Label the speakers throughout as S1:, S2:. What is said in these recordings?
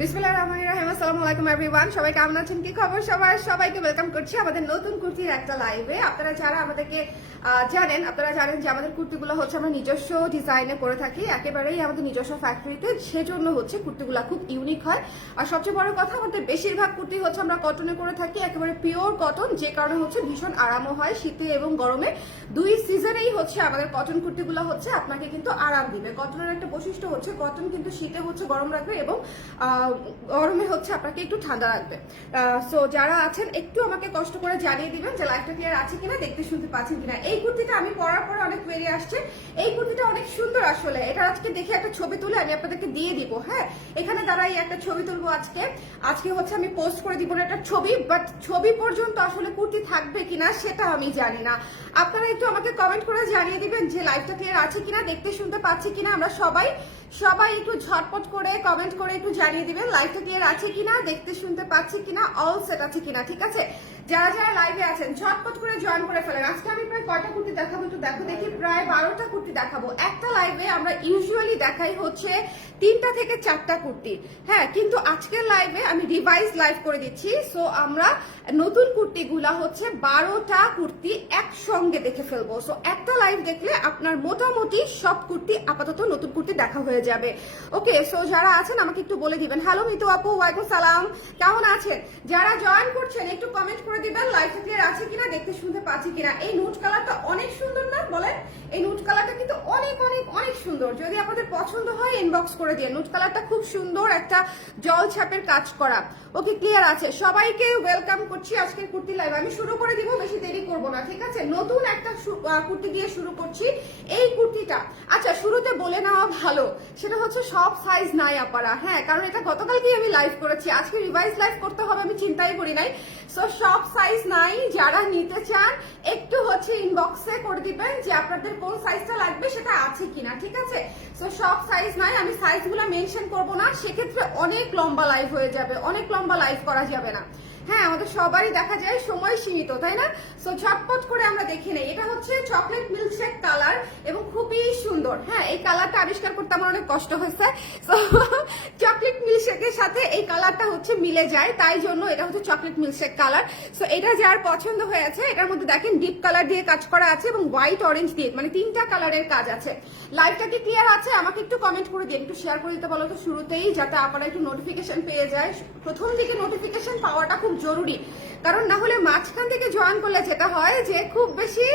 S1: বিসমিল্লাহ রহমান রহিম। আসসালামু আলাইকুম এভরিওয়ান সবাই কেমন আছেন? কি খবর সবার? সবাইকে ওয়েলকাম করছি আমাদের নতুন কুর্তির একটা লাইভে আপনারা যারা আমাদেরকে জানেন, আপনারা জানেন যে আমাদের কুর্তিগুলো হচ্ছে আমরা নিজস্ব ডিজাইনে করে থাকি। একেবারেই আমাদের নিজস্ব ফ্যাক্টরিতে সেজন্য হচ্ছে কুর্তিগুলো খুব ইউনিক হয়। আর সবচেয়ে বড় কথা, আমাদের বেশিরভাগ কুর্তি হচ্ছে আমরা কটনে করে থাকি। একেবারে পিওর কটন যে কারণে হচ্ছে ভীষণ আরামও হয় শীতে এবং গরমে। দুই সিজনেই হচ্ছে আমাদের কটন কুর্তিগুলো হচ্ছে, আপনাকে কিন্তু আরাম দিবে। কটনের একটা বৈশিষ্ট্য হচ্ছে কটন কিন্তু শীতে হচ্ছে গরম রাখবে এবং গরমে হচ্ছে আপনাকে একটু ঠান্ডা রাখবে সো যারা আছেন, একটু আমাকে কষ্ট করে জানিয়ে দিবেন যে লাইফটা ক্লিয়ার আছে কিনা, দেখতে শুনতে পাচ্ছেন কিনা। এই কুর্তিটা আমি পরার পরে অনেক বেরিয়ে আসছে। এই কুর্তিটা অনেক সুন্দর আসলে। এটা আজকে দেখে একটা ছবি তুলে আমি আপনাদেরকে দিয়ে দিব হ্যাঁ? এখানে দাঁড়াই একটা ছবি তুলবো আজকে। আজকে হচ্ছে আমি পোস্ট করে দিব একটা ছবি বাট ছবি পর্যন্ত আসলে কুর্তি থাকবে কিনা সেটা আমি জানি না। আপনারা একটু আমাকে কমেন্ট করে জানিয়ে দিবেন যে লাইফটা ক্লিয়ার আছে কিনা, দেখতে শুনতে পাচ্ছি কিনা আমরা সবাই। সবাই একটু ঝটপট করে কমেন্ট করে একটু জানিয়ে দিবেন লাইভটা ক্লিয়ার আছে কিনা, দেখতে শুনতে পাচ্ছি কিনা অল সেট আছে কিনা, ঠিক আছে? যারা যারা লাইভে আছেন ঝটপট করে জয়েন করে ফেলেন। আজকে আমি প্রায় কয়টা কুর্তি দেখাবো একটু দেখো, দেখি প্রায় বারোটা কুর্তি দেখাবো। একটা লাইভে আমরা ইউজুয়ালি দেখাই হচ্ছে তিনটা থেকে চারটা কুর্তি। হ্যাঁ কিন্তু আজকের লাইভে আমি রিভাইজ লাইভ করে দিচ্ছি। সো আমরা নতুন কুর্তিগুলা হচ্ছে বারোটা কুর্তি একসঙ্গে দেখে ফেলব। সো একটা লাইভ দেখলে আপনার মোটামুটি সব কুর্তি আপাতত নতুন কুর্তি দেখা হয়ে যাবে। ওকে সো যারা আছেন, আমাকে একটু বলে দিবেন। হ্যালো মিতু আপু, ওয়ালাইকুম সালাম। কেমন আছেন? যারা জয়েন করছেন, একটু কমেন্ট করে দিবেন লাইভ ক্লিয়ার আছে কিনা, দেখতে শুনতে পাচ্ছি কিনা। এই নুট কালারটা অনেক সুন্দর না? বলেন, এই নুট কালারটা কিন্তু অনেক অনেক অনেক সুন্দর। যদি আপনাদের পছন্দ হয় ইনবক্স করে দিয়ে। নুট কালারটা খুব সুন্দর একটা জল ছাপের কাজ করা। ওকে ক্লিয়ার আছে? সবাইকে ওয়েলকাম করছি আজকের কুর্তি লাইভ আমি শুরু করে দিব, বেশি দেরি করব না, ঠিক আছে? নতুন একটা কুর্তি দিয়ে শুরু করছি। এই কুর্তিটা আচ্ছা শুরুতে বলে নেওয়া ভালো। সেটা হচ্ছে সব সাইজ নাই, আপারা। হ্যাঁ কারণ এটা গতকালকেই আমি লাইভ করেছি। আজকে রিভাইজ লাইভ করতে হবে, আমি চিন্তাই করি নাই। সো সব সাইজ নাই যারা নিতে চান, একটু হচ্ছে ইনবক্সে করে দিবেন যে আপনাদের কোন সাইজটা লাগবে, সেটা আছে কিনা, ঠিক আছে? সো সব সাইজ নাই আমি সাইজগুলো মেনশন করব না, সেক্ষেত্রে অনেক লম্বা লাইভ হয়ে যাবে, অনেক লম্বা লাইভ করা যাবে না। হ্যাঁ আমাদের সবারই দেখা যায় সময় সীমিত, তাই না? সো ঝটপট করে আমরা দেখে নেই। এটা হচ্ছে চকলেট মিল্কশেক কালার এবং খুবই সুন্দর। হ্যাঁ এই কালারটা আবিষ্কার করতে আমার অনেক কষ্ট হয়েছে। সো চকলেট মিল্কশেকের সাথে এই কালারটা হচ্ছে মিলে যায়, তাই জন্য এটা হচ্ছে চকলেট মিল্কশেক কালার সো এটা যার পছন্দ হয়েছে, এটার মধ্যে দেখেন ডিপ কালার দিয়ে কাজ করা আছে এবং হোয়াইট অরেঞ্জ দিয়ে মানে তিনটা কালারের কাজ আছে। লাইভটা কি ক্লিয়ার আছে? আমাকে একটু কমেন্ট করে দিন একটু শেয়ার করে দিতে বলো তো শুরুতেই, যাতে আপনারা একটু নোটিফিকেশন পেয়ে যায়। প্রথম দিকে নোটিফিকেশন পাওয়াটা খুব জরুরি। কারণ না হলে মাঝখান থেকে জয়েন করলে যেটা হয় যে খুব বেশি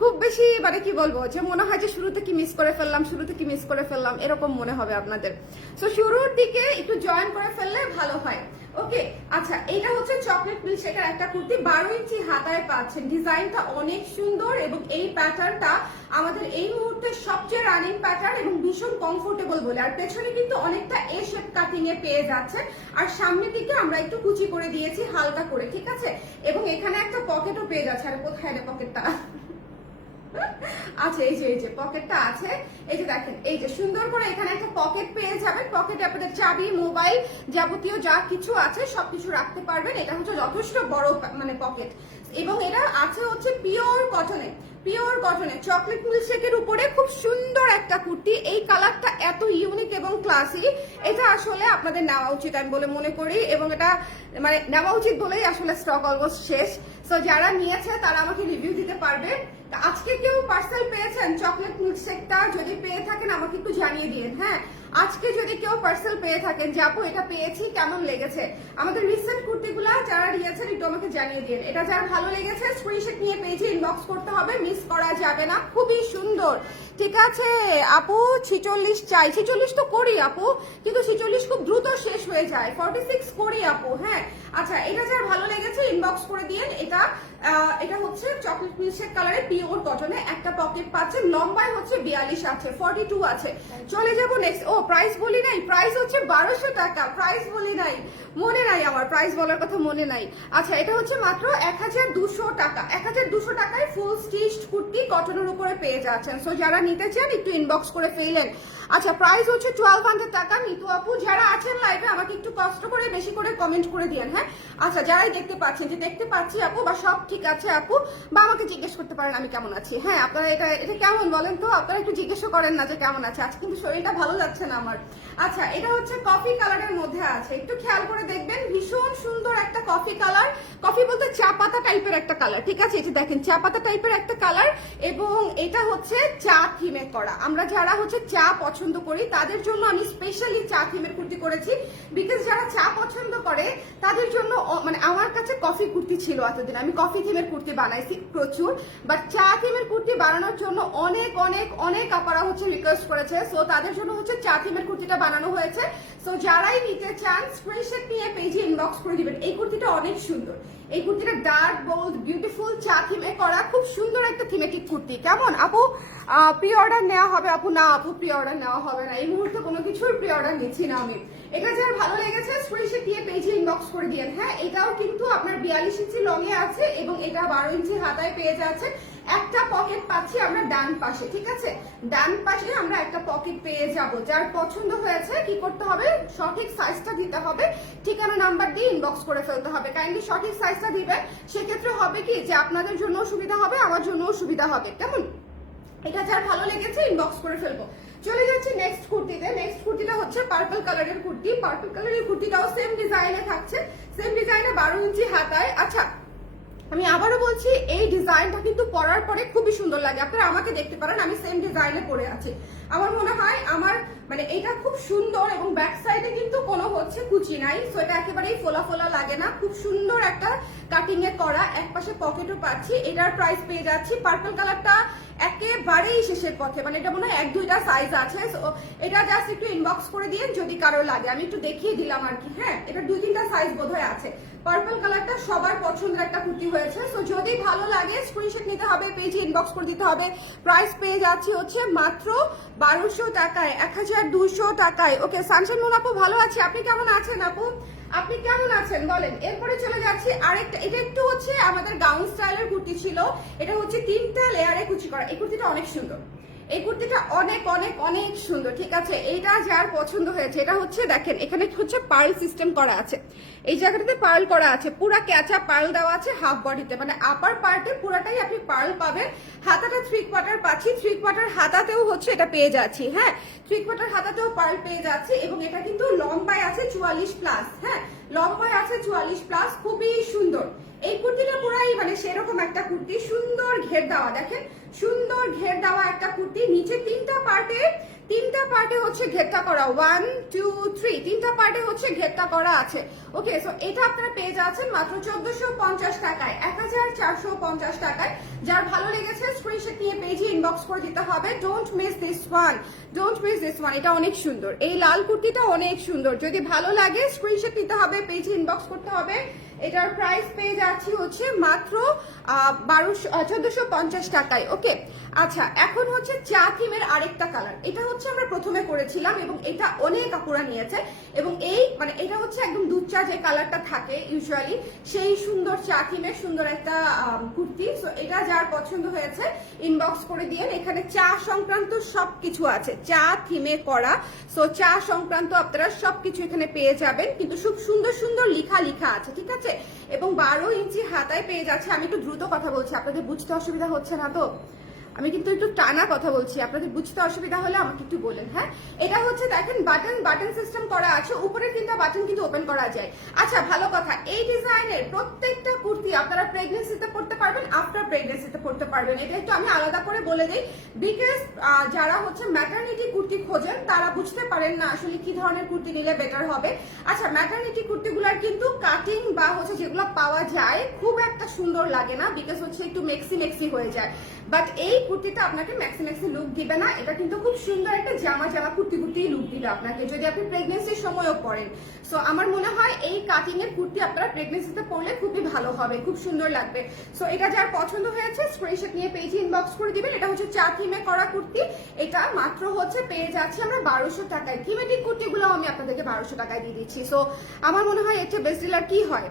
S1: খুব বেশি মানে কি বলব, যে মনে হয় যে শুরু থেকে মিস করে ফেললাম শুরু থেকে মিস করে ফেললাম, এরকম মনে হবে আপনাদের। সো শুরুর দিকে একটু জয়েন করে ফেললে ভালো হয়। ওকে আচ্ছা এটা হচ্ছে চকলেট মিল্কশেকের একটা কুর্তি, বারো ইঞ্চি হাতায় পাচ্ছেন। ডিজাইনটা অনেক সুন্দর এবং এই প্যাটার্নটা আমাদের এই মুহূর্তে সবচেয়ে রানিং প্যাটার্ন এবং ভীষণ কমফোর্টেবল বলে। আর পেছনে কিন্তু অনেকটা এ শেপ কাটিং এ পেয়ে যাচ্ছে আর সামনের দিকে আমরা একটু কুচি করে দিয়েছি, হালকা করে, ঠিক আছে? এবং এখানে একটা পকেটও পেয়ে যাচ্ছে আর কোথায় রে পকেটটা আচ্ছা এই যে এই যে পকেটটা আছে। এই যে দেখেন, এই যে, সুন্দর করে এখানে একটা পকেট পেয়ে যাবেন। পকেটে আপনাদের চাবি মোবাইল যাবতীয় যা কিছু আছে, সবকিছু রাখতে পারবেন। এটা হচ্ছে যথেষ্ট বড় মানে পকেট এবং এটা আছে হচ্ছে পিওর কটনে পিওর কটনে চকলেট মিল্কশেকের উপরে খুব সুন্দর একটা কুর্তি। এই কালারটা এত ইউনিক এবং ক্লাসি এটা আসলে আপনাদের নেওয়া উচিত, আমি বলে মনে করি। এবং এটা মানে নেওয়া উচিত বলেই আসলে স্টক অলমোস্ট শেষ। সো যারা নিয়েছে, তারা আমাকে রিভিউ দিতে পারবে। আজকে কেউ পার্সেল পেয়েছেন? চকলেট মিল্কশেকটা যদি পেয়ে থাকেন, আমাকে একটু জানিয়ে দিন হ্যাঁ? আজকে যদি কেউ পার্সেল পেয়ে থাকেন, যে আপু, এটা পেয়েছি, কেমন লেগেছে? আমাদের রিসেন্ট কুর্তিগুলা যারা নিয়েছেন একটু আমাকে জানিয়ে দিন। এটা যার ভালো লেগেছে স্ক্রিনশট নিয়ে পেয়েছি ইনবক্স করতে হবে মিস করা যাবে না। খুবই সুন্দর। ঠিক আছে? আপু, ছিচল্লিশ চাই। ছিচল্লিশ তো করি, আপু, কিন্তু ছিচল্লিশ খুব দ্রুত শেষ হয়ে যায়। ফর্টি সিক্স করি, আপু হ্যাঁ? আচ্ছা এটা যার ভালো লেগেছে ইনবক্স করে দিন এটা এটা হচ্ছে চকলেট মিল্কশেক কালারে পিওর কটনে একটা পকেট পাচ্ছেন লম্বায় হচ্ছে বিয়াল্লিশ আছে ফর্টি টু আছে। চলে যাব নেক্সট ও প্রাইস বলি নাই প্রাইস হচ্ছে বারোশো টাকা প্রাইস বলি নাই, মনে নাই আমার প্রাইস বলার কথা মনে নাই। আচ্ছা এটা হচ্ছে মাত্র এক হাজার দুশো টাকা এক হাজার দুশো টাকায় ফুল স্টিচড কুর্তি কটনের উপরে পেয়ে যাচ্ছেন। সো যারা নিতে চান, একটু ইনবক্স করে ফেলেন আচ্ছা প্রাইস হচ্ছে টুয়েলভ হান্ড্রেড টাকা, মিতু আপু, যারা আছেন লাইভে আমাকে একটু কষ্ট করে, বেশি করে কমেন্ট করে দিয়েন হ্যাঁ? আচ্ছা যারাই দেখতে পাচ্ছেন, যে দেখতে পাচ্ছি আপু, বা সব ঠিক আছে আপু? বা আমাকে জিজ্ঞেস করতে পারেন আমি কেমন আছি। হ্যাঁ আপনারা এটা এটা কেমন বলেন তো? আপনারা একটু জিজ্ঞেসও করেন না যে কেমন আছে। আজকে কিন্তু শরীরটা ভালো যাচ্ছে না আমার। আচ্ছা এটা হচ্ছে কফি কালারের মধ্যে আছে। একটু খেয়াল করে দেখবেন, ভীষণ সুন্দর একটা কফি কালার কফি বলতে চা পাতা টাইপের একটা কালার ঠিক আছে? এটা দেখেন, চা পাতা টাইপের একটা কালার এবং এটা হচ্ছে চা থিমে করা। আমরা যারা হচ্ছে চা পছন্দ করি, তাদের জন্য আমি স্পেশালি চা থিমের কুর্তি করেছি বিকজ যারা চা পছন্দ করে, তাদের জন্য মানে আমার কাছে কফি কুর্তি ছিল এতদিন। আমি কফি থিমের কুর্তি বানাইছি প্রচুর বাট চা থিমের কুর্তি বানানোর জন্য অনেক অনেক অনেক আপারা হচ্ছে রিকোয়েস্ট করেছে। সো তাদের জন্য হচ্ছে চা থিমের কুর্তিটা বানানো হয়েছে। সো যারাই নিতে চান স্ক্রিনশট নিয়ে পেজে ইনবক্স করে দিবেন। এই কুর্তিটা অনেক সুন্দর। এই কুর্তিটা ডার্ক বোল্ড বিউটিফুল চা থিমে করা খুব সুন্দর একটা থিমেটিক কুর্তি। কেমন? আপু প্রি অর্ডার নেওয়া হবে। আপু, না, আপু প্রি অর্ডার নেওয়া হবে না। এই মুহূর্তে কোনো কিছুর প্রি অর্ডার নিচ্ছি না আমি। এটা যার ভালো লেগেছে স্ক্রিনশট দিয়ে পেজে ইনবক্স করে দিয়েন। হ্যাঁ এটাও কিন্তু আপনার বিয়াল্লিশ ইঞ্চি লং আছে এবং এটা বারো ইঞ্চি হাতায় পেয়ে যাচ্ছে। একটা পকেট পাচ্ছি আমরা ডান পাশে, ঠিক আছে? ডান পাশে আমরা একটা পকেট পেয়ে যাব। যার পছন্দ হয়েছে, কি করতে হবে? সঠিক সাইজটা দিতে হবে। ঠিকানা নাম্বার দিয়ে ইনবক্স করে ফেলতে হবে। কাইন্ডলি সঠিক সাইজটা দিবেন। সেক্ষেত্রে হবে কি যে আপনাদের জন্য সুবিধা হবে, আমার জন্য সুবিধা হবে। কেমন? এটা যার ভালো লেগেছে ইনবক্স করে ফেলব। চলে যাচ্ছি নেক্সট কুর্তিতে। নেক্সট কুর্তিটা হচ্ছে পার্পল কালারের কুর্তি। পার্পল কালারের কুর্তিটাও সেম ডিজাইনে থাকছে। সেম ডিজাইনে বারো ইঞ্চি হাতায়। আচ্ছা আমি আবারও বলছি, এই ডিজাইনটা কিন্তু পরার পরে খুবই সুন্দর লাগে। আপনারা আমাকে দেখতে পারেন, আমি সেম ডিজাইনে পরে আছি। আমার মনে হয় আমার মানে এটা খুব সুন্দর এবং ব্যাক কিন্তু কোনো হচ্ছে কুচি নাই। সো এটা একেবারেই ফোলা ফোলা লাগে না। খুব সুন্দর একটা কাটিং এ করা এক পাশে পকেটও পাচ্ছি। এটার প্রাইস পেয়ে যাচ্ছি। পার্পল কালারটা একেবারেই শেষের পথে। মানে এটা মনে হয় এক দুইটা সাইজ আছে। এটা জাস্ট একটু ইনবক্স করে দিয়ে যদি কারও লাগে। আমি একটু দেখিয়ে দিলাম আর কি। হ্যাঁ এটা দুই তিনটা সাইজ বোধহয় আছে। পার্পল কালারটা সবার পছন্দের একটা কুর্তি হয়েছে। সো যদি ভালো লাগে স্ক্রিনশট নিতে হবে পেজে ইনবক্স করে দিতে হবে। প্রাইস পেয়ে যাচ্ছি হচ্ছে মাত্র বারোশো টাকায়, এক হাজার দুশো টাকায়। ওকে সানশান মোন আপু, ভালো আছি। আপনি কেমন আছেন আপু? আপনি কেমন আছেন? বলেন, এরপরে চলে যাচ্ছি আরেকটা, এটা একটু হচ্ছে আমাদের গাউন স্টাইলের কুর্তি ছিল। এটা হচ্ছে তিনটা লেয়ারে কুচি করা। এই কুর্তিটা অনেক সুন্দর। এই কুর্তিটা অনেক অনেক অনেক সুন্দর, ঠিক আছে? এটা যার পছন্দ হয়েছে, এটা হচ্ছে, দেখেন, এখানে হচ্ছে পার্ল সিস্টেম করা আছে। এই জায়গাটাতে পার্ল করা আছে, পুরা ক্যাচা পার্ল দেওয়া আছে হাফ বডিতে মানে আপার পার্টে পুরাটাই আপনি পার্ল পাবেন। হাতাটা থ্রি কোয়ার্টার পাচ্ছি থ্রি কোয়ার্টার হাতাতেও হচ্ছে এটা পেয়ে যাচ্ছি হ্যাঁ? থ্রি কোয়ার্টার হাতাতেও পার্ল পেয়ে যাচ্ছি এবং এটা কিন্তু লম্বায় আছে চুয়াল্লিশ প্লাস হ্যাঁ? লম্বায় আছে চুয়াল্লিশ প্লাস খুবই সুন্দর। এই কুর্তিটা পুরাই মানে সেরকম একটা কুর্তি, সুন্দর ঘের দেওয়া। দেখেন, সুন্দর ঘের দেওয়া একটা কুর্তি। নিচে তিনটা পার্টে তিনটা পার্টে হচ্ছে ঘেরটা করা। ওয়ান টু থ্রি তিনটা পার্টে হচ্ছে ঘেরটা করা আছে। ওকে সো এটা আপনারা পেয়ে যাচ্ছেন মাত্র চোদ্দশো পঞ্চাশ টাকায়, এক হাজার চারশো পঞ্চাশ টাকায়। যার ভালো লেগেছে স্ক্রিনশট নিয়ে পেজে ইনবক্স করে দিতে হবে। Don't miss this one don't miss this one এটা অনেক সুন্দর। এই লাল কুর্তিটা অনেক সুন্দর। যদি ভালো লাগে স্ক্রিনশট নিতে হবে পেজে ইনবক্স করতে হবে। এটার প্রাইস পেয়ে যাচ্ছি হচ্ছে মাত্র বারোশো চোদ্দশো পঞ্চাশ টাকায়। ওকে আচ্ছা এখন হচ্ছে চা থিমের আরেকটা কালার এটা হচ্ছে আমরা প্রথমে করেছিলাম এবং এটা অনেক আপুরা নিয়েছে। এবং এই মানে এটা হচ্ছে একদম দুধ চা যে কালারটা থাকে ইউজুয়ালি সেই সুন্দর চা থিমের সুন্দর একটা কুর্তি। সো এটা যার পছন্দ হয়েছে ইনবক্স করে দিয়ে এখানে চা সংক্রান্ত সব কিছু আছে। চা থিমে করা। সো চা সংক্রান্ত আপনারা সবকিছু এখানে পেয়ে যাবেন। কিন্তু খুব সুন্দর সুন্দর লিখা লিখা আছে, ঠিক আছে? এবং বারো ইঞ্চি হাতায় পেয়ে যাচ্ছে। আমি একটু দ্রুত কথা বলছি, আপনাদের বুঝতে অসুবিধা হচ্ছে না তো? আমি কিন্তু একটু টানা কথা বলছি, আপনাদের বুঝতে অসুবিধা হলে আমাকে একটু বলেন হ্যাঁ? এটা হচ্ছে দেখেন বাটন বাটন সিস্টেম করা আছে উপরে তিনটা বাটন কিন্তু ওপেন করা যায়। আচ্ছা ভালো কথা, এই ডিজাইনের প্রত্যেকটা কুর্তি আপনারা প্রেগনেন্সিতে পড়তে পারবেন আফটার প্রেগনেন্সিতে পড়তে পারবেন। এটা একটু আমি আলাদা করে বলে দিই বিকজ যারা হচ্ছে ম্যাটারনিটি কুর্তি খোঁজেন, তারা বুঝতে পারেন না আসলে কি ধরনের কুর্তি নিলে বেটার হবে। আচ্ছা ম্যাটারনিটি কুর্তিগুলোর কিন্তু কাটিং বা হচ্ছে যেগুলো পাওয়া যায়, খুব একটা সুন্দর লাগে না বিকজ হচ্ছে একটু মেক্সি মেক্সি হয়ে যায়। বাট এই কুর্তিটা আপনাকে ম্যাক্সি ম্যাক্সি লুক দিবে না। এটা কিন্তু খুব সুন্দর একটা জামা জামা কুর্তি কুর্তি লুক দিবে আপনাকে, যদি আপনি প্রেগনেন্সির সময়ও পরেন। সো আমার মনে হয় এই কাটিং এর কুর্তি আপনারা প্রেগনেন্সিতে পরলে খুবই ভালো হবে, খুব সুন্দর লাগবে। সো এটা যার পছন্দ হয়েছে স্ক্রিনশট নিয়ে পেজে ইনবক্স করে দিবেন। এটা হচ্ছে চা থিমে করা কুর্তি। এটা মাত্র হচ্ছে পেয়ে যাচ্ছে আমরা বারোশো টাকায়। থিমেটিক কুর্তিগুলো আমি আপনাদেরকে বারোশো টাকায় দিয়ে দিচ্ছি। সো আমার মনে হয় একটা বেস্ট ডিলার কি হয়?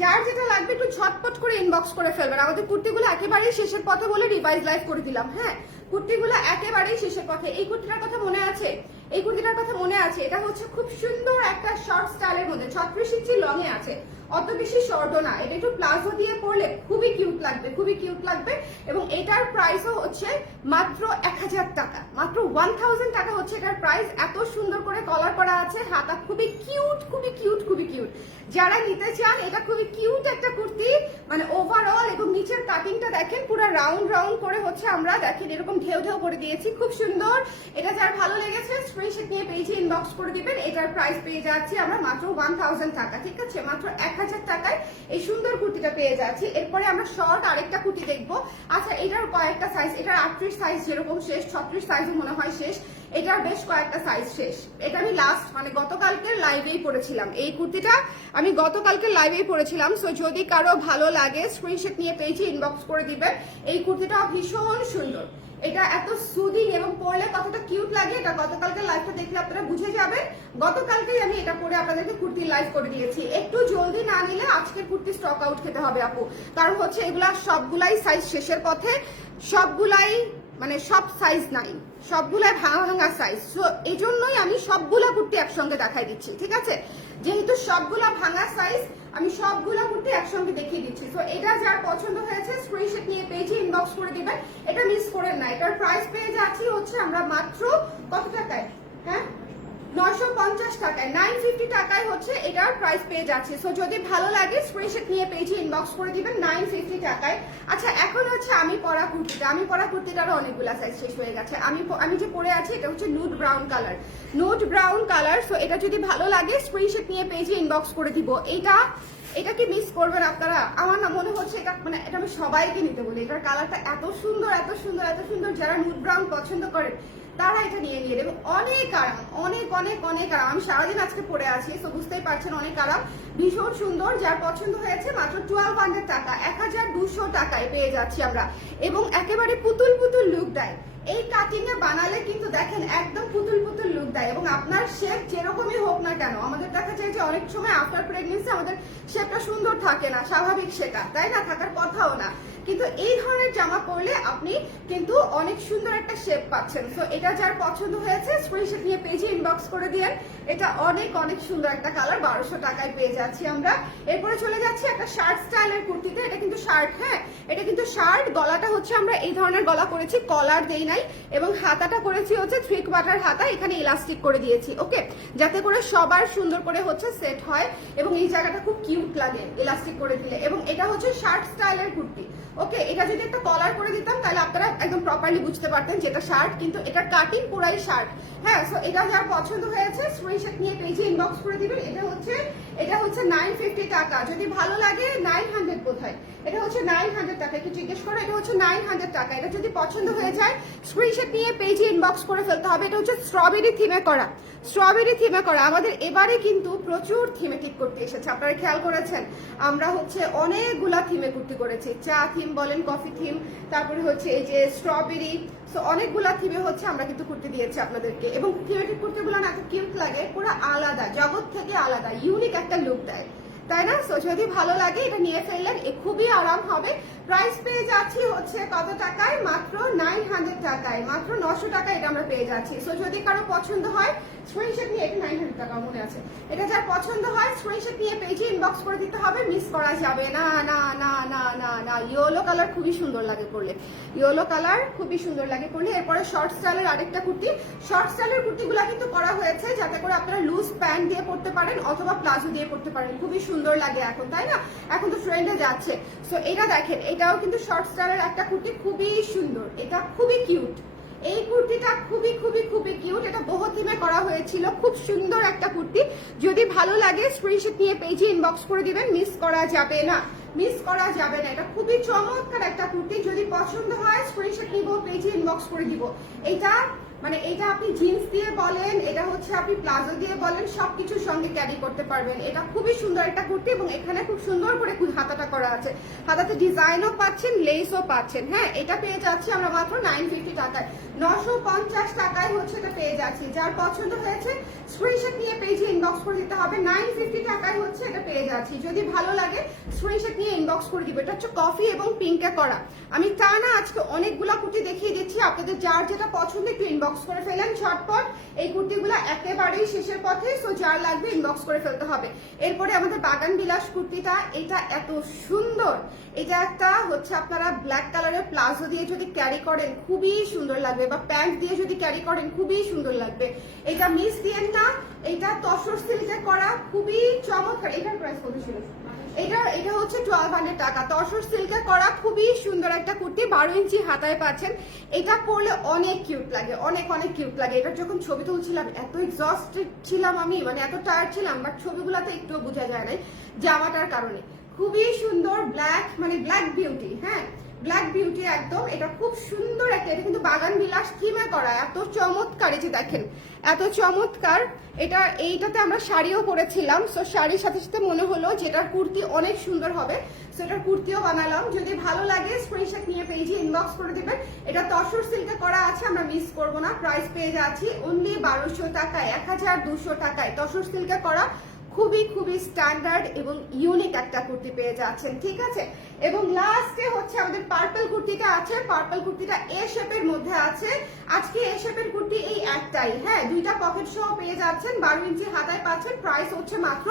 S1: যার যেটা লাগবে একটু ঝটপট করে ইনবক্স করে ফেলবেন। আমাদের কুর্তিগুলো একেবারেই শেষের পথে বলে রিভাইজ লাইভ করে দিলাম হ্যাঁ? কুর্তিগুলো একেবারেই শেষের পথে। এই কুর্তিটার কথা মনে আছে? এই কুর্তিটার কথা মনে আছে? এটা হচ্ছে খুব সুন্দর একটা শর্ট স্টাইলের মধ্যে। ছত্রিশ ইঞ্চি লং এ আছে। অত বেশি শর্টও না। এটা একটু প্লাজো দিয়ে পরলে খুবই কিউট লাগবে, খুবই কিউট লাগবে। এবং এটার প্রাইসও হচ্ছে মাত্র এক হাজার টাকা। মাত্র ওয়ান থাউজেন্ড টাকা হচ্ছে এটার প্রাইস এত সুন্দর করে কলার করা আছে, হাতা খুবই কিউট খুবই কিউট খুবই কিউট যারা নিতে চান, এটা খুবই কিউট একটা কুর্তি। মানে ওভারঅল এবং নিচের দেখেন, পুরো রাউন্ড রাউন্ড করে হচ্ছে আমরা দেখেন এরকম ঢেউ ঢেউ করে দিয়েছি। খুব সুন্দর। এটা যার ভালো লেগেছে স্ক্রিনশট নিয়ে পেজে ইনবক্স করে দিবেন। এটার প্রাইস পেয়ে যাচ্ছি আমরা মাত্র ওয়ান টাকা, ঠিক আছে? মাত্র এক হাজার টাকায় এই সুন্দর কুর্তিটা পেয়ে যাচ্ছি। এরপরে আমরা শর্ট আরেকটা কুর্তি দেখব। আচ্ছা এটার কয়েকটা সাইজ এটার আটত্রিশ সাইজ যেরকম শেষ, ছত্রিশ সাইজও মনে হয় শেষ। এটার বেশ কয়েকটা সাইজ শেষ। এটা আমি লাস্ট মানে গতকালকে লাইভেই পড়েছিলাম। এই কুর্তিটা আমি গতকালকে লাইভেই পড়েছিলাম। সো যদি কারও ভালো লাগে স্ক্রিনশট নিয়ে পেয়েছি ইনবক্স করে দিবেন। এই কুর্তিটা ভীষণ সুন্দর। এটা এত সুদিং এবং পরলে কতটা কিউট লাগে, এটা গতকালকে লাইভটা দেখলে আপনারা বুঝে যাবেন। গতকালকেই আমি এটা পরে আপনাদেরকে কুর্তির লাইভ করে দিয়েছি। একটু জলদি না নিলে আজকের কুর্তি স্টক আউট খেতে হবে আপু। কারণ হচ্ছে এগুলা সবগুলাই সাইজ শেষের পথে। সবগুলাই মানে সব সাইজ নাই। সবগুলাই ভাঙা ভাঙা সাইজ সো এই জন্যই আমি সবগুলা কুর্তি একসঙ্গে দেখাই দিচ্ছি, ঠিক আছে? যেহেতু সবগুলা ভাঙা সাইজ আমি সবগুলা কুর্তি একসঙ্গে দেখিয়ে দিচ্ছি। তো এটা যার পছন্দ হয়েছে স্ক্রিনশট নিয়ে পেজে ইনবক্স করে দিবেন। এটা মিস করেন না। এটার প্রাইস পেয়ে যাচ্ছি হচ্ছে আমরা মাত্র কত টাকায়? হ্যাঁ? নয়শো পঞ্চাশ টাকায় নাইন ফিফটি টাকায় হচ্ছে এটার প্রাইস পেয়ে যাচ্ছে। সো যদি ভালো লাগে স্ক্রিনশট নিয়ে পেজে ইনবক্স করে দিবেন নাইন ফিফটি টাকায়। আচ্ছা এখন হচ্ছে আমি পরা কুর্তিটা। আমি পরা কুর্তিটারও অনেকগুলো সাইজ শেষ হয়ে গেছে। আমি আমি যে পরে আছি, এটা হচ্ছে nude brown colour nude brown colour so এটা যদি ভালো লাগে স্ক্রিনশট নিয়ে পেজে ইনবক্স করে দিব। এটা এটা কি মিস করবেন আপনারা? আমার না মনে হচ্ছে এটা মানে এটা আমি সবাইকে নিতে বলি। এটার কালারটা এত সুন্দর এত সুন্দর এত সুন্দর। যারা নুড ব্রাউন পছন্দ করেন তারা এটা নিয়ে নিয়ে অনেক আরাম, অনেক অনেক অনেক আরাম। আমি সারাদিন আজকে পরে আছি তো বুঝতেই পারছেন অনেক আরাম। ভীষণ সুন্দর, যার পছন্দ হয়েছে মাত্র টুয়েলভ হান্ড্রেড টাকা, এক হাজার দুশো টাকায় পেয়ে যাচ্ছি আমরা। এবং একেবারে পুতুল পুতুল লুক দেয়। এই কাটিং এ বানালে কিন্তু দেখেন, একদম পুতুল পুতুল লুক দেয়। এবং আপনার শেপ যেরকমই হোক না কেন, আমাদের দেখা যায় যে অনেক সময় আফটার প্রেগনেন্সি আমাদের শেপটা সুন্দর থাকে না, স্বাভাবিক সেটা তাই না? থাকার কথাও না। কিন্তু এই ধরনের জামা পরলে আপনি কিন্তু অনেক সুন্দর একটা শেপ পাচ্ছেন। তো এটা যার পছন্দ হয়েছে স্ক্রিনশট নিয়ে পেজে ইনবক্স করে দিয়েন। এটা অনেক অনেক সুন্দর একটা কালার বারোশো টাকায় পেয়ে যাচ্ছি আমরা। এরপরে চলে যাচ্ছি একটা শার্ট স্টাইলের কুর্তিতে। এটা কিন্তু শার্ট হ্যাঁ এটা কিন্তু শার্ট গলাটা হচ্ছে আমরা এই ধরনের গলা করেছি কলার দেই নাই। এবং হাতাটা করেছি হচ্ছে থ্রি কোয়ার্টার হাতা, এখানে ইলাস্টিক করে দিয়েছি ওকে যাতে করে সবার সুন্দর করে হচ্ছে সেট হয় এবং এই জায়গাটা খুব কিউট লাগে ইলাস্টিক করে দিলে। এবং এটা হচ্ছে শার্ট স্টাইলের কুর্তি। ওকে এটা যদি একটা কলার করে দিতাম, তাহলে আপনারা একদম প্রপারলি বুঝতে পারতেন যেটা শার্ট কিন্তু এটা কাটিং পুরাই শার্ট হ্যাঁ সো এটা যার পছন্দ হয়েছে স্ক্রিনশট নিয়ে পেজে ইনবক্স করে দিবেন। এটা হচ্ছে এটা হচ্ছে নাইন ফিফটি টাকা। যদি ভালো লাগে নাইন হান্ড্রেড কোথায়? এটা হচ্ছে নাইন হান্ড্রেড টাকা। একটু জিজ্ঞেস করো, এটা হচ্ছে নাইন হান্ড্রেড টাকা। এটা যদি পছন্দ হয়ে যায় স্ক্রিনশট নিয়ে পেজে ইনবক্স করে ফেলতে হবে। এটা হচ্ছে স্ট্রবেরি থিমে করা। স্ট্রবেরি থিমে করা। আমাদের এবারে কিন্তু প্রচুর থিমে ঠিক করতে এসেছে। আপনারা খেয়াল করেছেন, আমরা হচ্ছে অনেকগুলা থিমে কুর্তি করেছি। চা থিম বলেন কফি থিম তারপরে হচ্ছে এই যে স্ট্রবেরি সো অনেকগুলা থিমে হচ্ছে আমরা কিন্তু কুর্তি দিয়েছি আপনাদেরকে। এবং থিমেটিক কুর্তিগুলো না এত কিউট লাগে, পুরো আলাদা, জগৎ থেকে আলাদা ইউনিক একটা লুক দেয়। তাই না? সো যদি ভালো লাগে এটা নিয়ে ফেললেন খুবই আরাম হবে। প্রাইস পেয়ে যাচ্ছি হচ্ছে কত টাকায়? মাত্র নাইন হান্ড্রেড টাকায়। মাত্র নশো টাকায় এটা আমরা পেয়ে যাচ্ছি। সো যদি কারও পছন্দ হয় স্ক্রিনশট নিয়ে এটা নাইন হান্ড্রেড টাকা মনে আছে। এটা যার পছন্দ হয় স্ক্রিনশট নিয়ে পেজে ইনবক্স করে দিতে হবে মিস করা যাবে না না না না না না। ইয়েলো কালার খুবই সুন্দর লাগে পরলে। ইয়েলো কালার খুবই সুন্দর লাগে পরলে। এরপরে শর্ট স্টাইলের আরেকটা কুর্তি। শর্ট স্টাইলের কুর্তিগুলো কিন্তু করা হয়েছে করে আপনারা লুজ প্যান্ট দিয়ে পড়তে পারেন অথবা প্লাজো দিয়ে পড়তে পারেন। খুবই সুন্দর লাগে এখন, তাই না? এখন তো ট্রেন্ডে যাচ্ছে। সো এটা দেখেন, এটাও কিন্তু শর্ট স্টাইলের একটা কুর্তি, খুবই সুন্দর। এটা খুবই কিউট এই কুর্তিটা খুবই খুবই খুবই কিউট এটা বহু থিমে করা হয়েছিল। খুব সুন্দর একটা কুর্তি। যদি ভালো লাগে স্ক্রিনশট নিয়ে পেজে ইনবক্স করে দিবেন। মিস করা যাবে না। মিস করা যাবে না। এটা খুবই চমৎকার একটা কুর্তি। যদি পছন্দ হয় স্ক্রিনশট নিব পেজে ইনবক্স করে দিব। এটা মানে এটা আপনি জিন্স দিয়ে বলেন, এটা হচ্ছে আপনি প্লাজো দিয়ে বলেন, সবকিছুর সঙ্গে ক্যারি করতে পারবেন। এটা খুবই সুন্দর একটা কুর্তি এবং এখানে খুব সুন্দর করে হাতাটা করা আছে। হাতাতে ডিজাইনও পাচ্ছেন লেসও পাচ্ছেন। হ্যাঁ এটা পেয়ে যাচ্ছি আমরা মাত্র নাইন ফিফটি টাকায়। নশো পঞ্চাশ টাকায় হচ্ছে এটা পেয়ে যাচ্ছি। যার পছন্দ হয়েছে স্ক্রিনশট নিয়ে পেজে ইনবক্স করে দিতে হবে। নাইন ফিফটি টাকায় হচ্ছে এটা পেয়ে যাচ্ছি। যদি ভালো লাগে স্ক্রিনশট নিয়ে ইনবক্স করে দিবে। এটা হচ্ছে কফি এবং পিঙ্কে করা। আমি তা না, আজকে অনেকগুলা কুর্তি দেখিয়ে দিচ্ছি। আপনাদের যার যেটা পছন্দ একটু ইনবক্স করে ফেলেন ঝটপট। এই কুর্তিগুলো একেবারেই শেষের পথে সো যার লাগবে ইনবক্স করে ফেলতে হবে। এরপরে আমাদের বাগান বিলাস কুর্তিটা, এটা এত সুন্দর। এটা একটা হচ্ছে আপনারা ব্ল্যাক কালারের প্লাজো দিয়ে যদি ক্যারি করেন, খুবই সুন্দর লাগবে। বা প্যান্ট দিয়ে যদি ক্যারি করেন, খুবই সুন্দর লাগবে। এটা মিস দিয়েন না। এটা তসর সিল্কে করা, খুবই চমৎকার। এটার প্রাইস কত ছিল? এটা এটা হচ্ছে টুয়েলভ হান্ড্রেড টাকা। তসর সিল্কে করা খুবই সুন্দর একটা কুর্তি, বারো ইঞ্চি হাতায় পাচ্ছেন। এটা পরলে অনেক কিউট লাগে, অনেক অনেক কিউট লাগে। এটা যখন ছবি তুলছিলাম, এত এক্সস্টেড ছিলাম আমি মানে এত টায়ার্ড ছিলাম বাট ছবিগুলোতে একটু বোঝা যায় নাই জামাটার কারণে। খুবই সুন্দর ব্ল্যাক মানে ব্ল্যাক বিউটি হ্যাঁ? ব্ল্যাক বিউটি একদম, এটা খুব সুন্দর একটা, এটা কিন্তু বাগান বিলাস থিমে করা এত চমৎকার এই যে দেখেন, এত চমৎকার, এটা, এইটাতে আমরা শাড়িও পরেছিলাম সো শাড়ির সাথে সাথে মনে হলো যেটার কুর্তি অনেক সুন্দর হবে সো এটার কুর্তিও বানালাম, যদি ভালো লাগে স্ক্রিনশট নিয়ে পেজে ইনবক্স করে দিবেন, এটা তসর সিল্কে করা আছে, আমরা মিস করব না প্রাইস পেয়ে যাচ্ছি অনলি বারোশো টাকায়, এক হাজার দুশো টাকায় তসর সিল্কে করা খুবই খুবই স্ট্যান্ডার্ড এবং ইউনিক একটা কুর্তি পেয়ে যাচ্ছেন, ঠিক আছে? এবং লাস্টে হচ্ছে আমাদের পার্পল কুর্তিটা আছে পার্পল কুর্তিটা এ শেপের মধ্যে আছে। আজকে এ শেপের কুর্তি এই একটাই হ্যাঁ দুইটা পকেট সহ পেয়ে যাচ্ছেন, বারো ইঞ্চি হাতায় পাচ্ছেন প্রাইস হচ্ছে মাত্র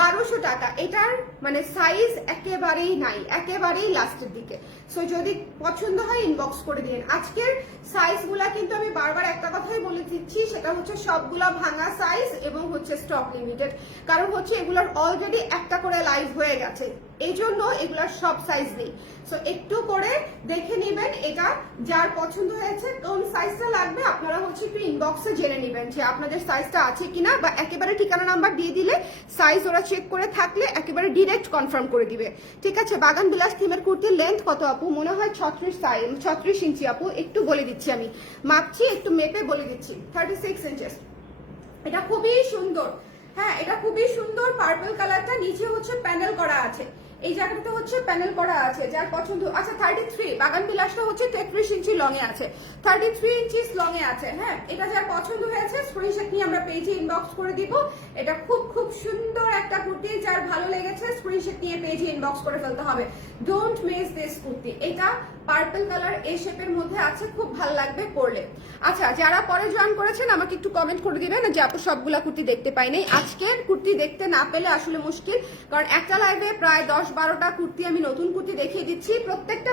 S1: বারোশো টাকা। এটার মানে সাইজ একেবারেই নাই, একেবারেই লাস্টের দিকে। সো যদি পছন্দ হয় ইনবক্স করে দিন আজকের সাইজগুলা কিন্তু আমি বারবার একটা কথাই বলে দিচ্ছি, সেটা হচ্ছে সবগুলা ভাঙা সাইজ এবং হচ্ছে স্টক লিমিটেড কারণ হচ্ছে এগুলোর অলরেডি একটা করে লাইভ হয়ে গেছে। এই জন্য এগুলার সব সাইজ নেই। সো একটু করে দেখে নেবেন এটা যার পছন্দ হয়েছে, কোন সাইজটা লাগবে আপনারা হচ্ছে একটু ইনবক্সে জেনে নেবেন যে আপনাদের সাইজটা আছে কিনা বা একেবারে ঠিকানা নাম্বার দিয়ে দিলে সাইজ ওরা চেক করে থাকলে একেবারে ডিরেক্ট কনফার্ম করে দিবে। ঠিক আছে, বাগান বিলাস থিমের কুর্তির লেন্থ কত আপু? মনে হয় ছত্রিশ সাইজ ছত্রিশ ইঞ্চি আপু। একটু বলে দিচ্ছি আমি। মাপছি, একটু মেপে বলে দিচ্ছি। থার্টি সিক্স ইঞ্চেস এটা খুবই সুন্দর। হ্যাঁ এটা খুবই সুন্দর পার্পল কালারটা নিচে হচ্ছে প্যানেল করা আছে। এই জায়গাটাতে হচ্ছে প্যানেল করা আছে, যার পছন্দ আচ্ছা থার্টি থ্রি বাগান বিলাসটা হচ্ছে তেত্রিশ ইঞ্চি লং এ আছে। থার্টি থ্রি ইঞ্চিস লং এ আছে হ্যাঁ? এটা যার পছন্দ হয়েছে স্ক্রিনশট নিয়ে আমরা পেজে ইনবক্স করে দিব। এটা খুব খুব সুন্দর একটা কুর্তি, যার ভালো লেগেছে স্ক্রিনশট নিয়ে পেজে ইনবক্স করে ফেলতে হবে। Don't miss this kurti. এটা পার্পল কালার এই শেপের মধ্যে আছে, খুব ভালো লাগবে পরলে। আচ্ছা যারা পরে জয়েন করেছেন, আমাকে একটু কমেন্ট করে দিবেন, যে আপু সবগুলা কুর্তি দেখতে পাই নাই। আজকের কুর্তি দেখতে না পেলে আসলে মুশকিল, কারণ একটা লাইভে প্রায় দশ বারোটা কুর্তি আমি নতুন কুর্তি দেখিয়ে দিচ্ছি। প্রত্যেকটা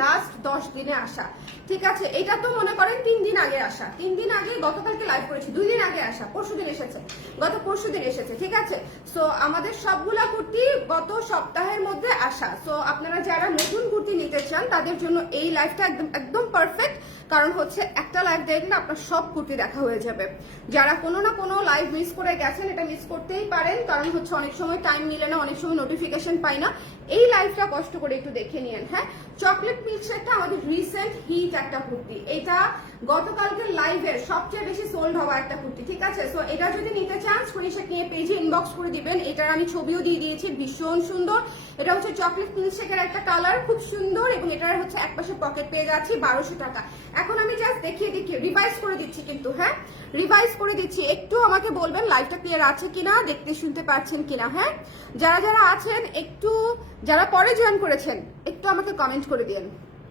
S1: লাস্ট দশ দিনে আসা। ঠিক আছে? এটা তো মনে করেন তিন দিন আগে আসা। তিন দিন আগে গতকালকে লাইভ করেছি। দুই দিন আগে আসা। পরশু দিন এসেছে। গত পরশু দিন এসেছে। ঠিক আছে? সো আমাদের সবগুলা কুর্তি গত সপ্তাহের মধ্যে আসা। সো আপনারা যারা নতুন কুর্তি নিতে চান, তাদের জন্য এই লাইফটা একদম একদম পারফেক্ট কারণ হচ্ছে একটা লাইভ দেখলে আপনার সব কুর্তি দেখা হয়ে যাবে। যারা কোনো না কোনো লাইভ মিস করে গেছেন, এটা মিস করতেই পারেন। কারণ হচ্ছে অনেক সময় টাইম মিলে না, অনেক সময় নোটিফিকেশন পাই না। এই লাইভটা কষ্ট করে একটু দেখে নিন হ্যাঁ? চকলেট মিল্কশেকটা আমাদের রিসেন্ট হিট একটা কুর্তি। এটা গতকালকে লাইভের সবচেয়ে বেশি সোল্ড হওয়া একটা কুর্তি, ঠিক আছে? সো এটা যদি নিতে চান স্ক্রিনশট নিয়ে পেজে ইনবক্স করে দিবেন। এটার আমি ছবিও দিয়ে দিয়েছি, ভীষণ সুন্দর। এটা হচ্ছে চকলেট মিল্কশেকের একটা কালার খুব সুন্দর এবং এটার হচ্ছে একপাশে পকেট পেয়ে যাচ্ছি বারোশো টাকা। এখন আমি জাস্ট দেখিয়ে দেখি রিভাইজ করে দিচ্ছি কিন্তু হ্যাঁ? রিভাইজ করে দিচ্ছি, একটু আমাকে বলবেন লাইভটা ক্লিয়ার আছে কিনা, দেখতে শুনতে পাচ্ছেন কিনা হ্যাঁ? যারা যারা আছেন, একটু, যারা পরে জয়েন করেছেন, একটু আমাকে কমেন্ট করে দিন।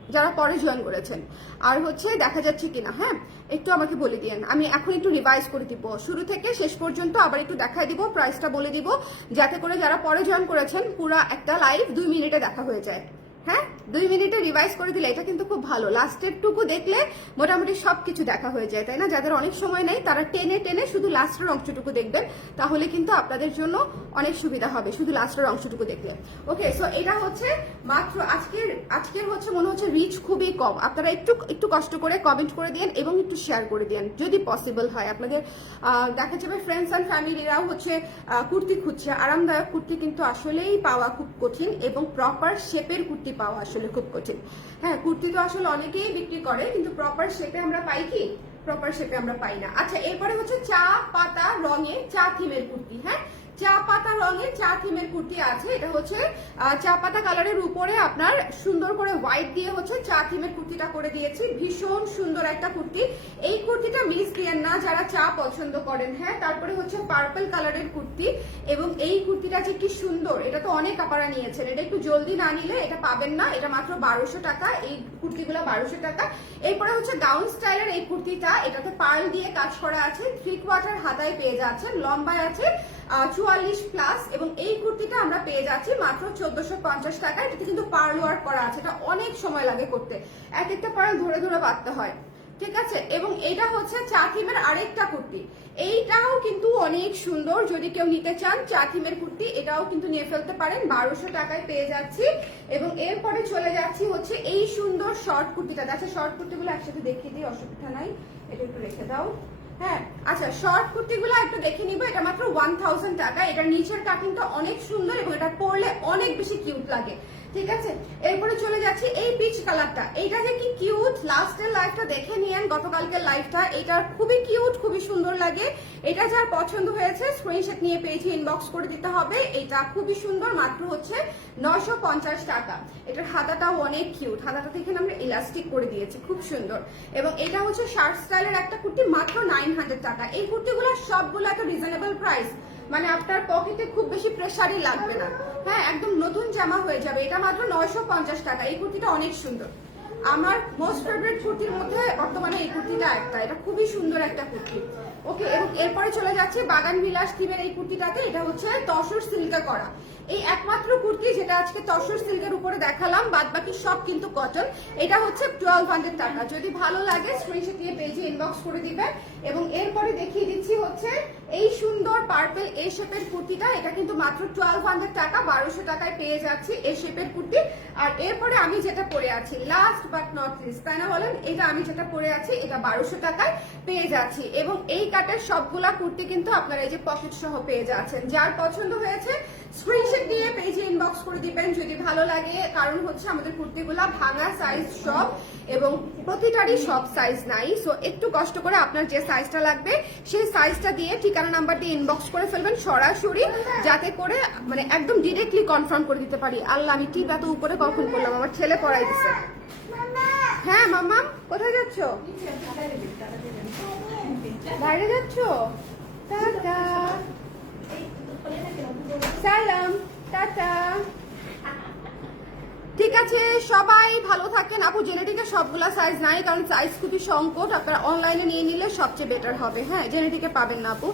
S1: যারা পরে জয়েন করেছেন। আর হচ্ছে দেখা যাচ্ছে কিনা হ্যাঁ? একটু আমাকে বলে দিন আমি এখন একটু রিভাইজ করে দিব। শুরু থেকে শেষ পর্যন্ত আবার একটু দেখায় দিব প্রাইসটা বলে দিব। যাতে করে যারা পরে জয়েন করেছেন, পুরা একটা লাইভ দুই মিনিটে দেখা হয়ে যায়। হ্যাঁ? দুই মিনিটে রিভাইজ করে দিলে এটা কিন্তু খুব ভালো। লাস্টের টুকু দেখলে মোটামুটি সবকিছু দেখা হয়ে যায়, তাই না? যাদের অনেক সময় নেই, তারা টেনে টেনে শুধু লাস্টের অংশটুকু দেখবেন, তাহলে কিন্তু আপনাদের জন্য অনেক সুবিধা হবে শুধু লাস্টের অংশটুকু দেখলে। ওকে সো এটা হচ্ছে মাত্র আজকের আজকের হচ্ছে মনে হচ্ছে রিচ খুবই কম। আপনারা একটু একটু কষ্ট করে কমেন্ট করে দিন এবং একটু শেয়ার করে দিন যদি পসিবল হয়। আপনাদের দেখা যাবে ফ্রেন্ডস অ্যান্ড ফ্যামিলিরাও হচ্ছে কুর্তি খুঁজছে। আরামদায়ক কুর্তি কিন্তু আসলেই পাওয়া খুব কঠিন এবং প্রপার শেপের কুর্তি পাওয়া আসলে খুব কঠিন। হ্যাঁ কুর্তি তো আসলে অনেকেই বিক্রি করে, কিন্তু প্রপার শেপে আমরা পাই কি? প্রপার শেপে আমরা পাই না। আচ্ছা এরপরে হচ্ছে চা পাতা রঙে চা থিমের কুর্তি হ্যাঁ? চা পাতা রঙের চা থিমের কুর্তি আছে। এটা হচ্ছে চা পাতা কালারের উপরে আপনার সুন্দর করে হোয়াইট দিয়ে হচ্ছে চা থিমের কুর্তিটা করে দিয়েছি। ভীষণ সুন্দর একটা কুর্তি। এই কুর্তিটা মিস দিয়েন না যারা চা পছন্দ করেন হ্যাঁ? তারপরে হচ্ছে পার্পল কালারের কুর্তি এবং এই কুর্তিটা যে কি সুন্দর, এটা তো অনেক আপারা নিয়েছেন। এটা একটু জলদি না নিলে এটা পাবেন না, এটা মাত্র বারোশো টাকা, এই কুর্তিগুলো বারোশো টাকা। এরপরে হচ্ছে গাউন স্টাইলের এই কুর্তিটা, এটাতে পার্ল দিয়ে কাজ করা আছে, থ্রি কোয়ার্টার হাতায় পেয়ে যাচ্ছেন, লম্বায় আছে চুয়াল্লিশ প্লাস, এবং এই কুর্তিটা আমরা পেয়ে যাচ্ছি মাত্র চোদ্দশো পঞ্চাশ টাকা। এটাতে কিন্তু পার্ল ওয়ার্ক করা আছে, এটা অনেক সময় লাগে করতে। এক একটা পার্ল ধরে ধরে বাঁধতে হয়, ঠিক আছে? এবং এটা হচ্ছে চাথিমের আরেকটা কুর্তি। এইটাও কিন্তু অনেক সুন্দর। যদি কেউ নিতে চান চাথিমের কুর্তি, এটাও কিন্তু নিয়ে ফেলতে পারেন। বারোশো টাকায় পেয়ে যাচ্ছি। এবং এরপরে চলে যাচ্ছি হচ্ছে এই সুন্দর শর্ট কুর্তিটা। আচ্ছা শর্ট কুর্তিগুলো একসাথে দেখিয়ে দিই, অসুবিধা নাই। এটা একটু রেখে দাও। হ্যাঁ আচ্ছা শর্ট কুর্তিগুলো একটু দেখে নিবো। এটা মাত্র ওয়ান টাকা। এটার নিচের কাটিংটা অনেক সুন্দর এবং এটা পরলে অনেক বেশি কিউট লাগে। ঠিক আছে? এরপরে চলে যাচ্ছি এই পিচ কালারটা এইটা যে কি কিউট লাস্টের লাইফটা দেখে নিয়েন। গতকালকের লাইফটা এটা খুবই কিউট খুবই সুন্দর লাগে। এটা যার পছন্দ হয়েছে স্ক্রিনশট নিয়ে পেয়েছি ইনবক্স করে দিতে হবে। এটা খুবই সুন্দর, মাত্র হচ্ছে পঞ্চাশ টাকা। এটার হাতাটাও অনেক কিউট হাতাটা থেকে আমরা ইলাস্টিক করে দিয়েছি, খুব সুন্দর। এবং এটা হচ্ছে শার্ট স্টাইলের একটা কুর্তি, মাত্র নাইন টাকা। এই কুর্তিগুলো সবগুলো একটা রিজনেবল প্রাইস মানে আপনার পকেটে খুব বেশি প্রেশারই লাগবে না। হ্যাঁ একদম নতুন জামা হয়ে যাবে। এটা মাত্র নয়শো পঞ্চাশ টাকা। এই কুর্তিটা অনেক সুন্দর। আমার মোস্ট ফেভারিট কুর্তির মধ্যে বর্তমানে এই কুর্তিটা একটা। এটা খুবই সুন্দর একটা কুর্তি। ওকে, এবং এরপরে চলে যাচ্ছে বাগান বিলাস থিমের এই কুর্তিটাতে। এটা হচ্ছে তসর সিল্কে করা। এই একমাত্র কুর্তি যেটা আজকে তসর সিল্কের উপরে দেখালাম বাদ বাকি সব কিন্তু কটন এটা হচ্ছে টুয়েলভ হান্ড্রেড টাকা। যদি ভালো লাগে স্ক্রিনশট দিয়ে পেজে ইনবক্স করে দিবেন। এবং এরপরে দেখিয়ে দিচ্ছি হচ্ছে এই সুন্দর পার্পেল এ শেপের কুর্তিটা। এটা কিন্তু মাত্র টুয়েলভ হান্ড্রেড টাকা, বারোশো টাকায় পেয়ে যাচ্ছি এ শেপের কুর্তি। আর এরপরে আমি যেটা পরে আছি লাস্ট বাট নট লিস্ট তাই না বলেন? এটা আমি যেটা পরে আছি, এটা বারোশো টাকায় পেয়ে যাচ্ছি। এবং এই কাটের সবগুলা কুর্তি কিন্তু আপনারা এই যে পকেট সহ পেয়ে যাচ্ছেন। যার পছন্দ হয়েছে স্ক্রিনশট দিয়ে পেজে ইনবক্স করে দিবেন, যদি ভালো লাগে। কারণ হচ্ছে আমাদের কুর্তিগুলা ভাঙা সাইজ সব এবং প্রতিটারই সব সাইজ নাই। সো একটু কষ্ট করে আপনার যে সাইজটা লাগবে, সেই সাইজটা দিয়ে ঠিকানা নাম্বার দিয়ে ইনবক্স করে ফেলবেন সরাসরি, যাতে করে মানে একদম ডিরেক্টলি কনফার্ম করে দিতে পারি। আল্লাহ, আমি টিপ এত উপরে কখন করলাম আমার ছেলে পড়াই দিছে। হ্যাঁ মাম্মা, কোথায় যাচ্ছ? বাইরে যাচ্ছ? টাটা। সালাম, টাটা। ঠিক আছে, সবাই ভালো থাকেন। আপু জেনেটিকের সবগুলা সাইজ নাই, কারণ সাইজ খুবই সংকট। আপনারা অনলাইনে নিয়ে নিলে সবচেয়ে বেটার হবে। হ্যাঁ জেনেটিকে পাবেন না আপু।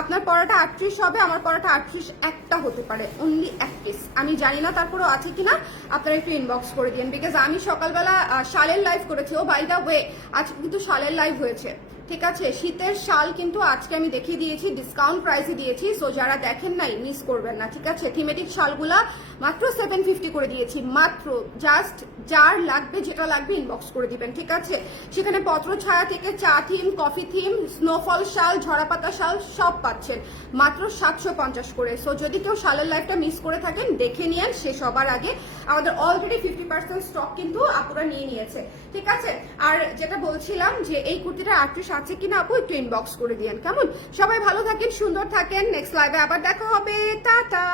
S1: আপনার পড়াটা আটত্রিশ হবে, আমার পড়াটা আটত্রিশ একটা হতে পারে অনলি এক পিস আমি জানি না তারপরেও আছে কিনা, আপনারা একটু ইনবক্স করে দিন বিকজ আমি সকালবেলা শালের লাইভ করেছি। ও বাই দা ওয়ে আজকে কিন্তু শালের লাইভ হয়েছে। ঠিক আছে, শীতের শাল কিন্তু আজকে আমি দেখিয়ে দিয়েছি ডিসকাউন্ট প্রাইসে দিয়েছি সো যারা দেখেন নাই মিস করবেন না, ঠিক আছে? থিমেটিক শালগুলা মাত্র সেভেন ফিফটি করে দিয়েছি, মাত্র জাস্ট যার লাগবে, যেটা লাগবে ইনবক্স করে দিবেন, ঠিক আছে? সেখানে পত্র, ছায়া থেকে চা থিম কফি থিম স্নোফল শাল, ঝরাপাতা শাল, সব পাচ্ছেন, মাত্র সাতশো পঞ্চাশ করে। সো যদি কেউ শালের লাইফটা মিস করে থাকেন, দেখে নিয়েন, সে সবার আগে আমাদের অলরেডি ফিফটি পার্সেন্ট স্টক কিন্তু আপুরা নিয়ে নিয়েছে, ঠিক আছে? আর যেটা বলছিলাম যে এই কুর্তিটা আটত্রিশ আছে কিনা আপু একটু ইনবক্স করে দিয়েন। কেমন? সবাই ভালো থাকেন, সুন্দর থাকেন। নেক্সট লাইভে আবার দেখা হবে। টাটা!